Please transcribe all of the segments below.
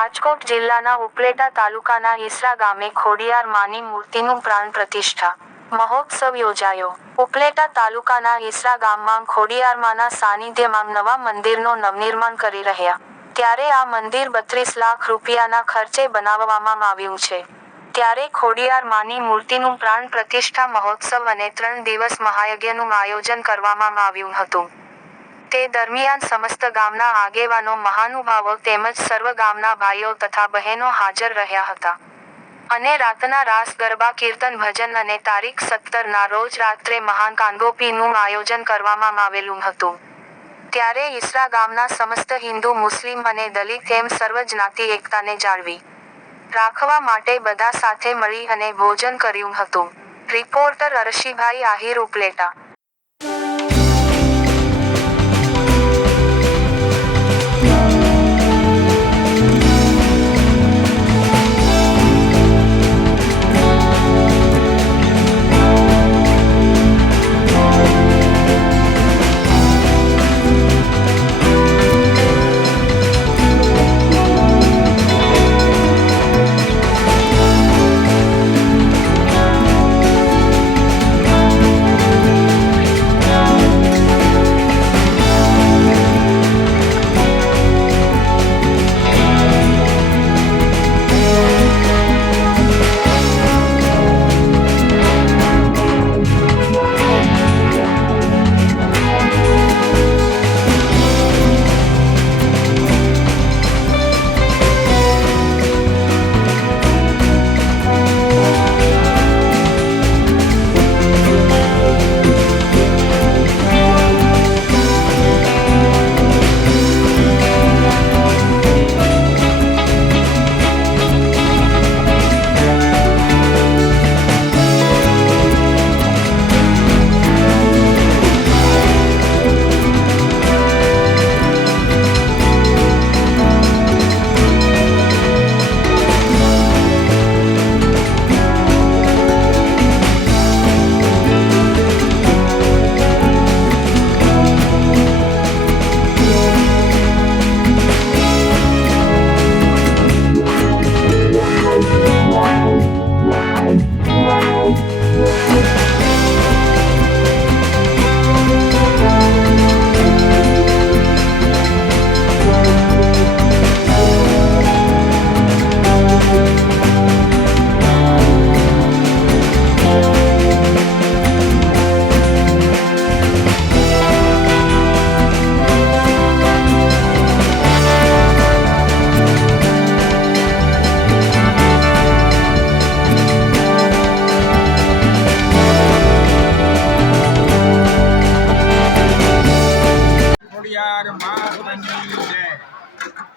રાજકોટ જિલ્લાના ઉપલેટા તાલુકાના ઈસરા ગામે ખોડિયાર માની મૂર્તિનું પ્રાણ પ્રતિષ્ઠા મહોત્સવ યોજાયો. ઉપલેટા તાલુકાના ઈસરા ગામમાં ખોડિયારમાંના સાનિધ્યમાં નવા મંદિરનો નવનિર્માણ કરી રહ્યા. ત્યારે આ મંદિર 32 લાખ રૂપિયાના ખર્ચે બનાવવામાં આવ્યું છે. ત્યારે ખોડિયાર માની મૂર્તિનું પ્રાણ પ્રતિષ્ઠા મહોત્સવ અને 3 દિવસ મહાયજ્ઞનું આયોજન કરવામાં આવ્યું હતું. તે દરમિયાન સમસ્ત ગામના આગેવાનો, મહાનુભાવો તેમજ સર્વ ગામના ભાઈઓ તથા બહેનો હાજર રહ્યા હતા. અને રાતના રાસ ગરબા, કીર્તન, ભજન અને તારીખ 17ના રોજ રાત્રે મહાન કાનગોપીનું આયોજન કરવામાં આવેલું હતું. ત્યારે ઈસરા ગામના સમસ્ત હિન્દુ, મુસ્લિમ અને દલિત એમ સર્વ જ્ઞાતિ એકતાને જાળવી રાખવા માટે બધા સાથે મળી અને ભોજન કર્યું હતું. રિપોર્ટર અરશીભાઈ આહિર, ઉપલેટા.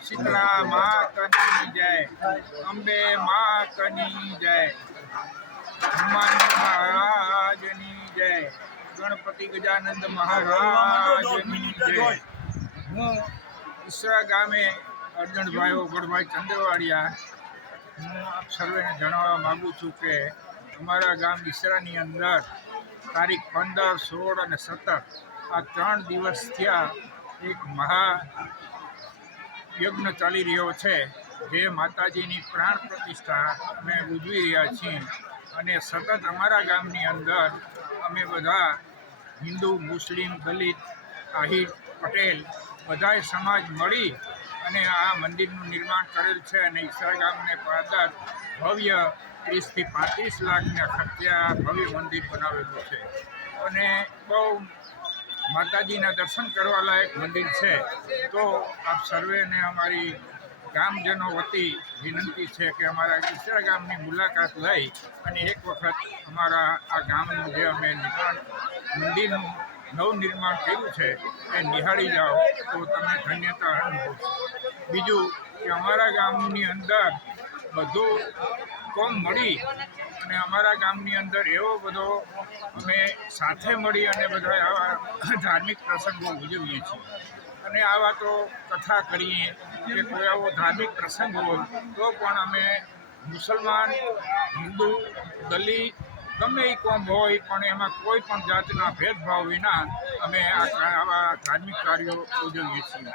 શીતળા માતની જય, અંબે માતની જય, હનુમાન મહારાજની જય, ગણપતિ ગજાનંદ મહારાજની જય. હું ઈસરા ગામે અર્જણભાઈ ઓગણભાઈ ચંદ્રવાડિયા. હું આપ સર્વેને જણાવવા માગું છું કે અમારા ગામ ઈસરાની અંદર તારીખ 15, 16 અને 17 આ 3 દિવસ થયા એક મહાયજ્ઞ ચાલી રહ્યો છે, જે માતાજીની પ્રાણ પ્રતિષ્ઠા અમે ઉજવી રહ્યા છીએ. અને સતત અમારા ગામની અંદર અમે બધા હિન્દુ, મુસ્લિમ, દલિત, આહિર, પટેલ બધાએ સમાજ મળી અને આ મંદિરનું નિર્માણ કરેલ છે. અને ઈસરા ગામને પાદર ભવ્ય 30 થી 35 લાખના ખર્ચે આ ભવ્ય મંદિર બનાવેલું છે. અને બહુ માતાજીના દર્શન કરવા લાયક મંદિર છે. તો આપ સર્વેને અમારી ગામજનો વતી વિનંતી છે કે અમારા ઈસરા ગામની મુલાકાત લઈ અને એક વખત અમારા આ ગામનું જે અમે મંદિરનું નવનિર્માણ કર્યું છે એ નિહાળી જાઓ તો તમે ધન્યતા અનુભવશો. બીજું કે અમારા ગામની અંદર બધું કોમ મળી અને અમારા ગામની અંદર એવો બધો અમે સાથે મળી અને બધા આવા ધાર્મિક પ્રસંગો ઉજવીએ છીએ. અને આવા તો કથા કરીએ કે કોઈ આવો ધાર્મિક પ્રસંગ હોય તો પણ અમે મુસલમાન, હિન્દુ, દલિત ગમે એ કોમ હોય પણ એમાં કોઈ પણ જાતના ભેદભાવ વિના અમે આવા ધાર્મિક કાર્યો ઉજવીએ છીએ.